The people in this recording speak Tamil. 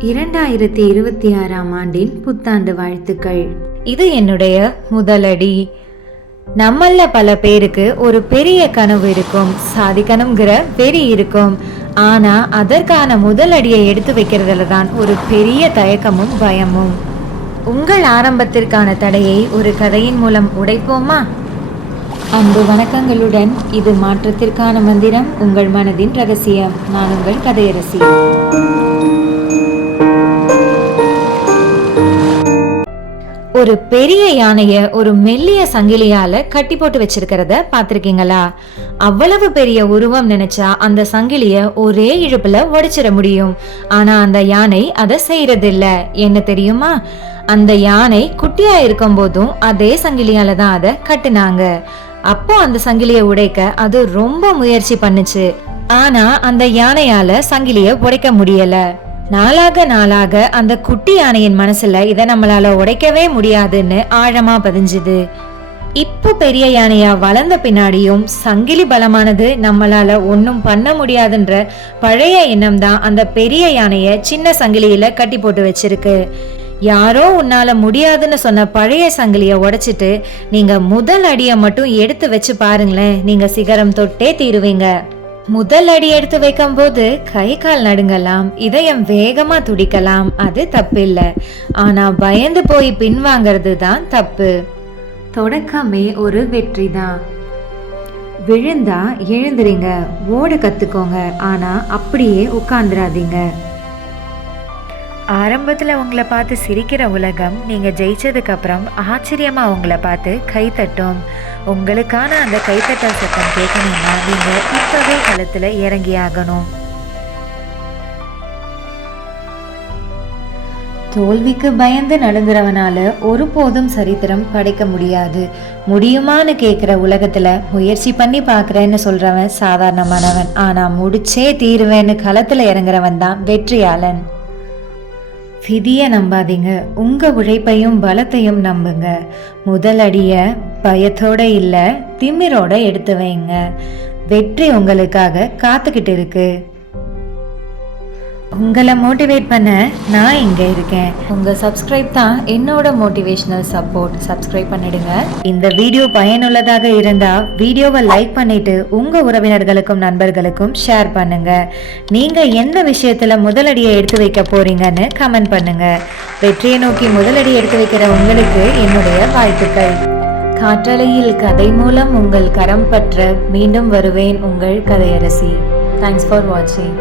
2026ஆம் ஆண்டின் புத்தாண்டு வாழ்த்துக்கள். இது என்னுடைய முதலடி. நம்மள பல பேருக்கு ஒரு பெரிய கனவு இருக்கும், சாதிக்கணுங்கிற வெறி இருக்கும். ஆனா அதற்கான முதலடியை எடுத்து வைக்கிறதுல தான் ஒரு பெரிய தயக்கமும் பயமும். உங்கள் ஆரம்பத்திற்கான தடையை ஒரு கதையின் மூலம் உடைப்போமா? அன்பு வணக்கங்களுடன் இது மாற்றத்திற்கான மந்திரம், உங்கள் மனதின் ரகசியம். நான் உங்கள் கதையரசி. ஒரு பெரிய யானைய ஒரு மெல்லிய சங்கிலியால கட்டி போட்டு வச்சிருக்கிறத பாத்திருக்கீங்களா? அவ்வளவு பெரிய உருவம் நினைச்சா அந்த சங்கிலிய ஒரே இழுப்புல உடைச்சிட முடியும். ஆனா அந்த யானை அதை செய்யறது இல்ல. என்ன தெரியுமா? அந்த யானை குட்டியா இருக்கும் போதும் அதே சங்கிலியால தான் அதை கட்டுனாங்க. அப்போ அந்த சங்கிலிய உடைக்க அது ரொம்ப முயற்சி பண்ணுச்சு. ஆனா அந்த யானையால சங்கிலிய உடைக்க முடியல. நாளாக அந்த குட்டி யானையின் மனசுல இதை நம்மளால உடைக்கவே முடியாதுன்னு ஆழமா பதிஞ்சுது. இப்போ பெரிய யானையா வளர்ந்த பின்னாடியும் சங்கிலி பலமானது, நம்மளால ஒன்னும் பண்ண முடியாதுன்ற பழைய எண்ணம் தான் அந்த பெரிய யானைய சின்ன சங்கிலியில கட்டி போட்டு வச்சிருக்கு. யாரோ உன்னால முடியாதுன்னு சொன்ன பழைய சங்கிலிய உடைச்சிட்டு நீங்க முதல் அடிய மட்டும் எடுத்து வச்சு பாருங்களேன், நீங்க சிகரம் தொட்டே தீருவீங்க. முதல் அடி எடுத்து வைக்கும் போது கை கால் நடுங்கலாம், இதயம் வேகமா துடிக்கலாம், அது தப்பு இல்ல. ஆனா பயந்து போய் பின்வாங்கிறது தான் தப்பு. தொடக்கமே ஒரு வெற்றி தான். விழுந்தா எழுந்துறீங்க, ஓட கத்துக்கோங்க, ஆனா அப்படியே உட்கார்ந்துராதீங்க. ஆரம்பத்துல உங்களை பார்த்து சிரிக்கிற உலகம் நீங்க ஜெயிச்சதுக்கு அப்புறம் ஆச்சரியமா உங்களை பார்த்து கைத்தட்டும். உங்களுக்கான அந்த கைத்தட்டல் சத்தம் கேட்கணும்னா நீங்க இப்பவே களத்துல இறங்கி ஆகணும். தோல்விக்கு பயந்து நடுங்குறவனால ஒருபோதும் சரித்திரம் படைக்க முடியாது. முடியுமான்னு கேட்கிற உலகத்துல முயற்சி பண்ணி பாக்குறேன்னு சொல்றவன் சாதாரணமானவன். ஆனா முடிச்சே தீருவேன்னு களத்துல இறங்குறவன் தான் வெற்றியாளன். விதிய நம்பாதீங்க, உங்க உழைப்பையும் பலத்தையும் நம்புங்க. முதல் அடிய பயத்தோட இல்ல திமிரோட எடுத்து வைங்க. வெற்றி உங்களுக்காக காத்துக்கிட்டு இருக்கு. உங்களை மோட்டிவேட் பண்ண நான் இங்க இருக்கேன். உங்க சப்ஸ்கிரைப் தான் என்னோட மோட்டிவேஷனல் சப்போர்ட். சப்ஸ்கிரைப் பண்ணிடுங்க. இந்த வீடியோ பயனுள்ளதாக இருந்தா வீடியோவை லைக் பண்ணிட்டு உங்க உறவினர்களுக்கும் நண்பர்களுக்கும் ஷேர் பண்ணுங்க. நீங்க எந்த விஷயத்துல முதலடியை எடுத்து வைக்க போறீங்கன்னு கமெண்ட் பண்ணுங்க. வெற்றியை நோக்கி முதலடி எடுத்து வைக்கிற உங்களுக்கு என்னுடைய வாழ்த்துக்கள். காற்றலையில் கதை மூலம் உங்கள் கரம் பற்ற மீண்டும் வருவேன், உங்கள் கதையரசி. தேங்க்ஸ் ஃபார் வாட்சிங்.